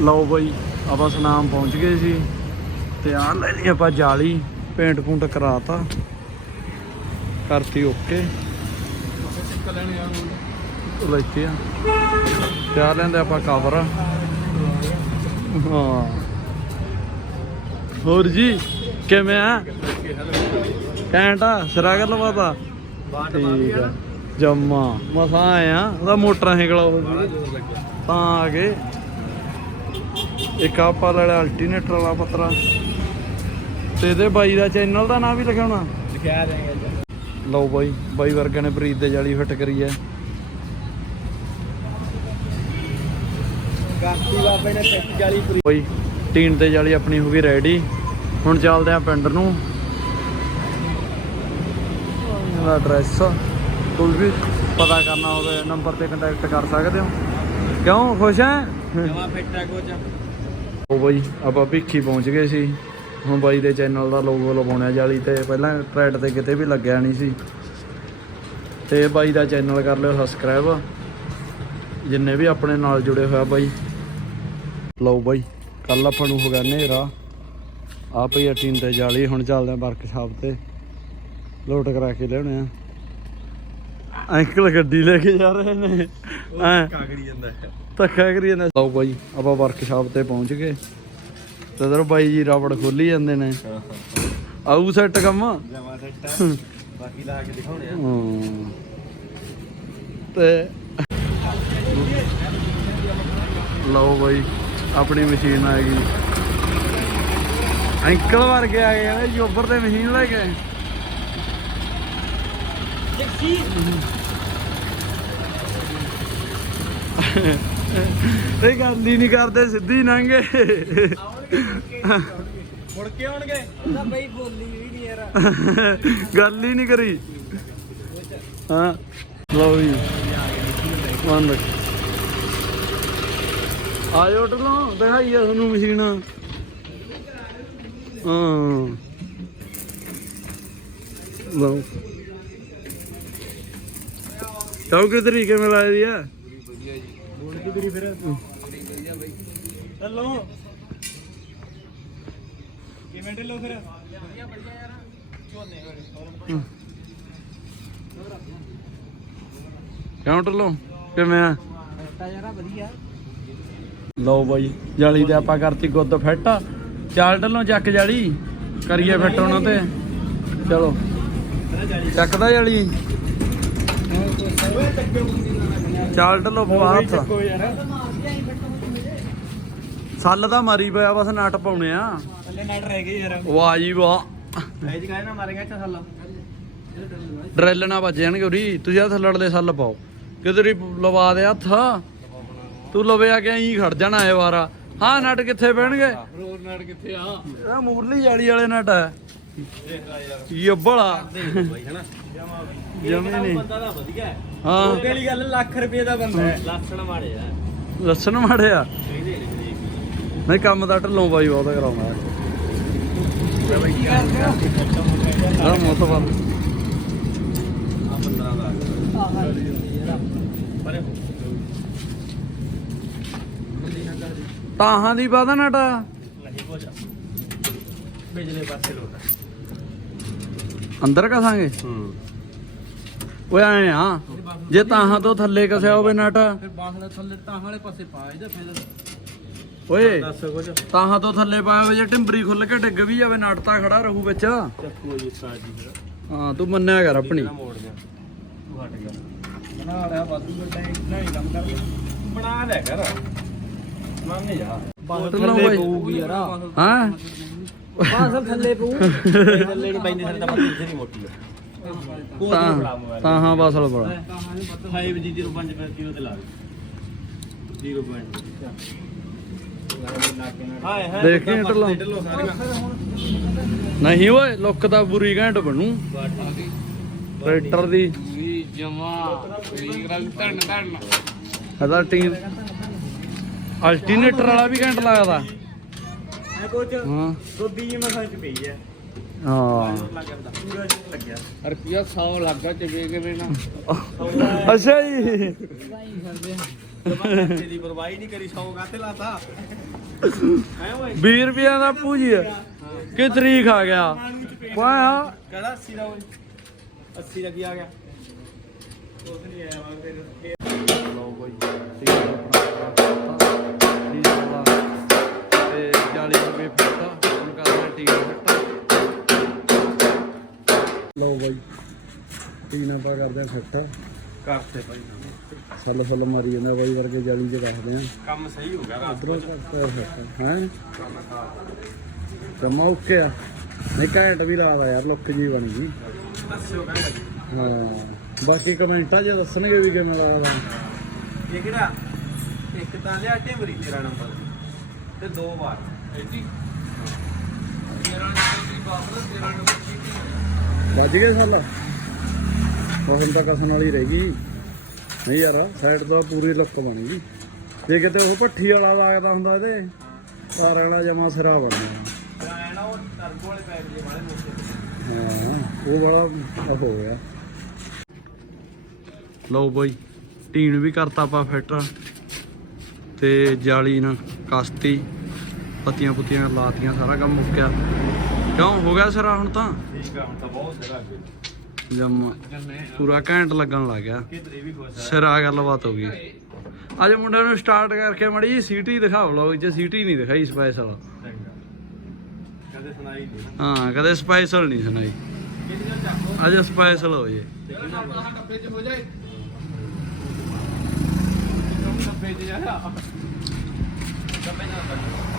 ਲਓ ਬਾਈ, ਆਪਾਂ ਸਨਾਮ ਪਹੁੰਚ ਗਏ ਸੀ ਤੇ ਆ ਲੈ ਲਈ ਆਪਾਂ ਜਾਲੀ, ਪੇਂਟ ਪੂੰਟ ਕਰਾਤਾ। ਕਰਤੀ ਓਕੇ। ਲੈਤੇ ਆ। ਤੇ ਆ ਲੈਂਦੇ ਆਪਾਂ ਕਵਰ ਹਾਂ। ਹੋਰ ਜੀ, ਕਿਵੇਂ ਆ? ਕੈਂਟਾ ਸਿਰਾ ਕਰ ਲਵਾਤਾ ਠੀਕ ਆ। ਜੰਮਾ। ਮਸਾਂ ਆਇਆ ਉਹਦਾ ਮੋਟਰਸਾਈਕਲ ਉਹ ਤਾਂ ਆ ਗਏ। ਇੱਕ ਆਪਾਂ ਲੈ ਲਿਆ ਅਲਟਰਨੇਟਰ ਵਾਲਾ ਪੱਤਰਾ। ਤੇ ਇਹਦੇ ਬਾਈ ਦਾ ਚੈਨਲ ਦਾ ਨਾਮ ਵੀ ਲਿਖਾਉਣਾ ਲਿਖਿਆ ਦੇਂਗੇ ਲਓ ਬਾਈ ਬਾਈ ਵਰਗੇ ਨੇ ਪ੍ਰੀਤ ਦੇ ਜਾਲੀ ਫਿੱਟ ਕਰੀ ਹੈ। ਗਾਂਤੀ ਬਾਬੇ ਨੇ ਟੈਕਟ ਜਾਲੀ ਪੂਰੀ ਬਾਈ ਟੀਨ ਤੇ ਜਾਲੀ ਆਪਣੀ ਹੋ ਗਈ ਰੈਡੀ ਹੁਣ ਚੱਲਦੇ ਆ ਪਿੰਡ ਨੂੰ। ਇਹਦਾ ਐਡਰੈਸ ਕੋਈ ਵੀ ਪਤਾ ਕਰਨਾ ਹੋਵੇ ਨੰਬਰ ਤੇ ਕੰਟੈਕਟ ਕਰ ਸਕਦੇ ਹੋ। ਕਿਉਂ? ਖੁਸ਼ ਹੈ? ਨਵਾਂ ਫਿੱਟਾ ਕੋਚ ਉਹ ਬਾਈ ਆਪਾਂ ਭਿੱਖੀ ਪਹੁੰਚ ਗਏ ਸੀ। ਹੁਣ ਬਾਈ ਦੇ ਚੈਨਲ ਦਾ ਲੋਗੋ ਲਵਾਉਣਾ ਜਾਲੀ ਤੇ। ਪਹਿਲਾਂ ਟਰੈਡ ਤੇ ਕਿਤੇ ਵੀ ਲੱਗਿਆ ਨਹੀਂ ਸੀ। ਤੇ ਬਾਈ ਦਾ ਚੈਨਲ ਕਰ ਲਿਓ ਸਬਸਕ੍ਰਾਈਬ ਜਿੰਨੇ ਵੀ ਆਪਣੇ ਨਾਲ ਜੁੜੇ ਹੋਇਆ ਬਾਈ। ਲਓ ਬਾਈ ਕੱਲ ਆਪਾਂ ਨੂੰ ਹੋ ਗਿਆ ਹਨੇਰਾ। ਆ ਪਈ ਆ ਟੀਨ ਤੇ ਜਾਲੀ ਹੁਣ ਚੱਲਦੇ ਆ ਵਰਕਸ਼ਾਪ ਤੇ। ਲੋਡ ਕਰਾ ਕੇ ਲਿਆਉਣੇ ਆ। ਅੰਕਲ ਗੱਡੀ ਲੈ ਕੇ ਜਾ ਰਹੇ ਨੇ। ਐ ਕਾਗੜੀ ਜਾਂਦਾ ਹੈ। ਧੱਕਾ ਕਰੀ ਜਾਂਦਾ ਲਓ ਬਾਈ ਆਪਾਂ ਵਰਕਸ਼ਾਪ ਤੇ ਪਹੁੰਚ ਗਏ। ਤੇ ਇਧਰ ਬਾਈ ਜੀ ਰਬੜ ਖੋਲੀ ਜਾਂਦੇ ਨੇ। ਆਊ ਸੈੱਟ ਕੰਮ। ਜਮਾ ਸੈੱਟ ਬਾਕੀ ਲਾ ਕੇ ਦਿਖਾਉਣੇ ਆ। ਹਾਂ। ਤੇ ਲਓ ਬਾਈ ਆਪਣੀ ਮਸ਼ੀਨ ਆ ਗਈ। ਅੰਕਲ ਵਰਗੇ ਆ ਗਏ ਨੇ ਜੋਬਰ ਤੇ ਮਸ਼ੀਨ ਲੈ ਕੇ ਇਹ ਗੱਲ ਹੀ ਨਹੀਂ ਕਰਦੇ ਸਿੱਧੀ ਲੰਘੇ ਮੁੜ ਕੇ ਆਉਣਗੇ? ਉਹਦਾ ਬਈ ਬੋਲੀ ਵੀ ਨਹੀਂ ਯਾਰ। ਗੱਲ ਹੀ ਨਹੀਂ ਕਰੀ। ਹਾਂ ਲਓ ਜੀ। ਬੰਦ ਆਇਓ ਟਲੋ ਦਿਖਾਈਏ ਤੁਹਾਨੂੰ ਮਸ਼ੀਨ। ਹਾਂ। ਲਓ। ਕਾਉ ਕਿ ਤਰੀਕੇ ਨਾਲ ਲਾਈ ਦੀ ਆ? ਬੋਲ ਕੇ ਤੇਰੀ ਫਿਰ। ਹੈਲੋ ਕਿਵੇਂ ਢਿੱਲੋ ਫਿਰ? ਵਧੀਆ ਵਧੀਆ ਯਾਰ। ਝੋਨੇ ਕਾਊਂਟਰ ਲਓ ਕਿਵੇਂ ਆ? ਫੱਟਾ ਯਾਰਾ ਵਧੀਆ। ਲਓ ਬਾਈ ਜਾਲੀ ਤੇ ਆਪਾਂ ਕਰਤੀ ਗੁੱਦ ਫਿੱਟ। ਚਾਲ ਢੱਲੋਂ ਚੱਕ ਜਾਲੀ। ਕਰੀਏ ਫਿੱਟ ਉਹਨਾਂ ਤੇ। ਚਲੋ। ਚੱਕਦਾ ਜਾਲੀ? ਚਾਲ ਢੱਲੋਂ ਪਵਾ ਹੱਥ ਚੱਕੋ ਯਾਰ। ਸੱਲ ਦਾ ਮਾਰੀ ਪਿਆ ਬਸ ਨਟ ਪਾਉਣੇ ਆ। ਥੱਲੇ ਨਟ ਰਹਿ ਗਏ ਯਾਰ। ਵਾਹ ਜੀ ਵਾਹ। ਐ ਜੀ ਨਾ ਮਾਰੇਗਾ ਇੱਥੇ ਥੱਲਾ ਡਰਿੱਲ ਨਾ ਵੱਜ ਜਾਣਗੇ ਉਰੀ। ਤੁਸੀਂ ਆ ਥੱਲੜ ਦੇ ਸੱਲ ਪਾਓ। ਕਿਧਰ ਲਵਾ ਦੇ ਹੱਥ। ਤੂੰ ਲਵੇ ਆ ਕੇ ਐਂ ਖੜ ਜਾਣਾ ਇਹ ਵਾਰਾ। ਹਾਂ ਨਟ ਕਿੱਥੇ ਪੈਣਗੇ? ਰੋਡ ਨਟ ਕਿੱਥੇ ਆ? ਇਹ ਮੂਰਲੀ ਜਾਲੀ ਵਾਲੇ ਨਟ ਹੈ ਇਹ ਹਨਾ ਜਮੀ ਨਹੀਂ। ਬੰਦਾ ਦਾ ਵਧੀਆ ਹੈ। ਹਾਂ। ਉਹਦੇ ਵਾਲੀ ਗੱਲ ਲੱਖ ਰੁਪਏ ਦਾ ਬੰਦਾ ਹੈ। ਲੱਸਣ ਮਾੜੇ ਆ। ਲੱਸਣ ਮਾੜਿਆ ਇਹਦੇ ਨਹੀਂ ਕੰਮ ਦਾ ਢੱਲੋਂ ਬਾਈ ਬਹੁਤ ਕਰਾਉਂਦਾ। ਹਾਂ। ਮੋਤਬਰ ਆ 15 ਦਾ। ਪਰ ਤਾਹਾਂ ਦੀ ਵਾਦਾ ਨਟ। ਨਹੀਂ ਹੋ ਜਾ। ਬਿਜਲੇ ਪਾਸੇ ਲੋਟਾ। ਅੰਦਰ ਕਸਾਂਗੇ? ਹੂੰ। ਓਏ ਆਏ ਆ। ਜੇ ਤਾਹਾਂ ਤੋਂ ਥੱਲੇ ਕਸਿਆ ਹੋਵੇ ਨਟ। ਫਿਰ ਬਾਂਸ ਦਾ ਥੱਲੇ ਤਾਂ ਵਾਲੇ ਪਾਸੇ ਪਾ ਇਹਦਾ ਫਿਰ। ਓਏ ਦੱਸ ਕੁਝ। ਤਾਹਾਂ ਤੋਂ ਥੱਲੇ ਪਾਇਆ ਹੋਵੇ ਜੇ ਟਿੰਬਰੀ ਖੁੱਲ ਕੇ ਡਿੱਗ ਵੀ ਜਾਵੇ ਨਟ ਤਾਂ ਖੜਾ ਰਹੂ ਵਿੱਚ। ਚੱਕੂ ਜੀ ਸਾਜੀ ਫਿਰ। ਹਾਂ ਤੂੰ ਮੰਨਿਆ ਕਰ ਆਪਣੀ। ਮੋੜ ਗਿਆ ਤੂੰ ਹਟ ਗਿਆ। ਬਣਾ ਲਿਆ ਵਾਧੂ ਗੱਡਾ ਇਤਨਾ ਹੀ ਕੰਮ ਕਰ ਬਣਾ ਲੈ ਕਰ। ਮੰਨ ਜਾ। ਢੱਲੋਂ ਬਾਈ ਹਾਂ। ਬਾਂਸ ਥੱਲੇ ਪਊ। ਥੱਲੇ ਨਹੀਂ ਪੈਂਦੀ ਸਾਡੇ ਤਾਂ ਪੱਤੀ ਇੱਥੇ ਨਹੀਂ ਮੋਟੀ ਆ। ਤਾਂ ਤਾਹਾਂ ਬਸਲ ਬੜਾ। 505 per kilo ਤੇ ਲਾ ਦੇ? 0.5 ਹਾਏ ਹਾਏ ਦੇਖ ਕੇ ਢੱਲੋਂ। ਢੱਲੋਂ ਸਾਰੀਆਂ। ਨਹੀਂ ਓਏ ਲੁੱਕ ਤਾਂ ਬੁਰੀ ਘੈਂਟ ਬਣੂ। ਟਰੈਕਟਰ ਦੀ। ਵੀ ਜਮਾ ਵੀ ਰੰਗ ਧਣ ਧਣ ਇਹਦਾ ਟੀਮ ਵਾਲਾ ਵੀ ਘੈਂਟ ਲੱਗਦਾ। ਐ ਕੋਚ ਹਾਂ। ਗੋਦੀ ਜਿਹਾ ਮਸਾਂ ਚ ਪਈ ਹੈ ਹਾਂ। ਰੁਪਿਆ 100 ਲੱਗਾ ਚਵੇ ਕਿਵੇਂ ਨਾ। ਅੱਛਾ ਜੀ। ਦੀ ਪਰਵਾਹੀ ਨਹੀਂ ਕਰੀ ਸੌ ਕਾਤੇ ਲਾਤਾ। ਹੈ ਓਏ? 20 ਰੁਪਿਆਂ ਦਾ ਪੂਜੀ ਆ। ਕਿ ਤਰੀਕ ਆ ਗਿਆ? ਵਾਹ ਕਿਹੜਾ 80 ਦਾ ਓਏ? 80 ਦਾ ਕੀ ਆ ਗਿਆ? ਕੁਛ ਨਹੀਂ ਆਇਆ ਵਾ ਫਿਰ। ਲਓ ਬਾਈ ਬਾਈ। ਟੀਮ ਆਪਾਂ ਕਰਦੇ ਆ ਫਿੱਟ ਕਰਤੇ ਭਾਈ ਸੱਲ ਸੱਲ ਮਾਰੀ ਜਾਂਦਾ ਬਾਈ ਵਰਗੇ ਜਾਲੀ ਚ ਰੱਖਦੇ ਆ। ਕੰਮ ਸਹੀ ਹੋ ਗਿਆ ਰਾਤ ਉਧਰੋਂ ਕਰਤਾ ਫਿੱਟ ਹੈ ਕੰਮ ਖਾ ਜਮਾ ਓਕੇ ਆ। ਨਹੀਂ ਘੈਂਟ ਵੀ ਲਾਦਾ ਯਾਰ ਲੁੱਕ ਜੀ ਬਣ ਗਈ ਦੱਸਿਓ ਕਹਿੰਦਾ ਹਾਂ। ਬਾਕੀ ਕਮੈਂਟਾਂ 'ਚ ਦੱਸਣਗੇ ਵੀ ਕਿਵੇਂ ਲੱਗਦਾ ਇਹ ਕਿਹੜਾ? ਇੱਕ ਤਾਂ ਲਿਆ ਟਿਮਰੀ ਤੇਰਾ ਨੰਬਰ। ਤੇ ਦੋ ਵਾਰ। ਐਡੀ ਤੇਰਾ ਨੰਬਰ ਦੀ ਬਾਬਰ ਤੇਰਾ ਨੰਬਰ ਵੱਜ ਗਏ ਸਾਲਾ। ਉਹ ਹੁਣ ਤਾਂ ਕਸਣ ਵਾਲੀ ਰਹਿ ਗਈ। ਨਹੀਂ ਯਾਰ ਸਾਈਡ ਤੋਂ ਪੂਰੀ ਲੁੱਕ ਬਣ ਗਈ। ਜੇ ਕਿਤੇ ਉਹ ਭੱਠੀ ਵਾਲਾ ਲੱਗਦਾ ਹੁੰਦਾ ਇਹਦੇ ਪਾਰ ਵਾਲਾ ਜਮਾ ਸਿਰਾ ਐ ਨਾ ਉਹ ਟਰਬੋ ਵਾਲੇ ਪੈਪ ਜੇ ਵਾਲੇ ਮੋਟੇ। ਹਾਂ ਉਹ ਬੜਾ ਹੋ ਗਿਆ। ਲਓ ਬਈ ਟੀਨ ਵੀ ਕਰਤਾ ਆਪਾਂ ਫਿੱਟ। ਤੇ ਜਾਲੀ ਨਾਲ ਕਸਤੀ ਪੱਤੀਆਂ ਪੁੱਤੀਆਂ ਲਾਤੀਆਂ ਸਾਰਾ ਕੰਮ ਮੁੱਕਿਆ। ਕਿਉਂ? ਹੋ ਗਿਆ ਸਿਰਾ ਹੁਣ ਤਾਂ? ਠੀਕ ਆ ਹੁਣ ਤਾਂ ਬਹੁਤ ਸਿਰ ਅੱਗੇ। ਜਮ। ਪੂਰਾ ਘੈਂਟ ਲੱਗਣ ਲੱਗ ਗਿਆ। ਕਿਧਰੇ ਵੀ ਖੁਸ਼ ਆ। ਸਿਰਾ ਗੱਲਬਾਤ ਹੋ ਗਈ। ਅੱਜ ਮੁੰਡੇ ਨੂੰ ਸਟਾਰਟ ਕਰਕੇ ਮੜੀ ਜੀ ਸੀਟੀ ਦਿਖਾਓ ਲਓ ਚ ਸੀਟੀ ਨਹੀਂ ਦਿਖਾਈ ਸਪੈਸ਼ਲ ਚੰਗਾ। ਕਦੇ ਸੁਣਾਈ ਨਹੀਂ। ਹਾਂ ਕਦੇ ਸਪੈਸ਼ਲ ਨਹੀਂ ਸੁਣਾਈ। ਅੱਜ ਸਪੈਸ਼ਲ ਹੋ ਜੇ। ਡੱਬੇ 'ਚ ਹੋ ਜਾਏ ਡੱਬੇ 'ਚ ਜਾ ਡੱਬੇ 'ਚ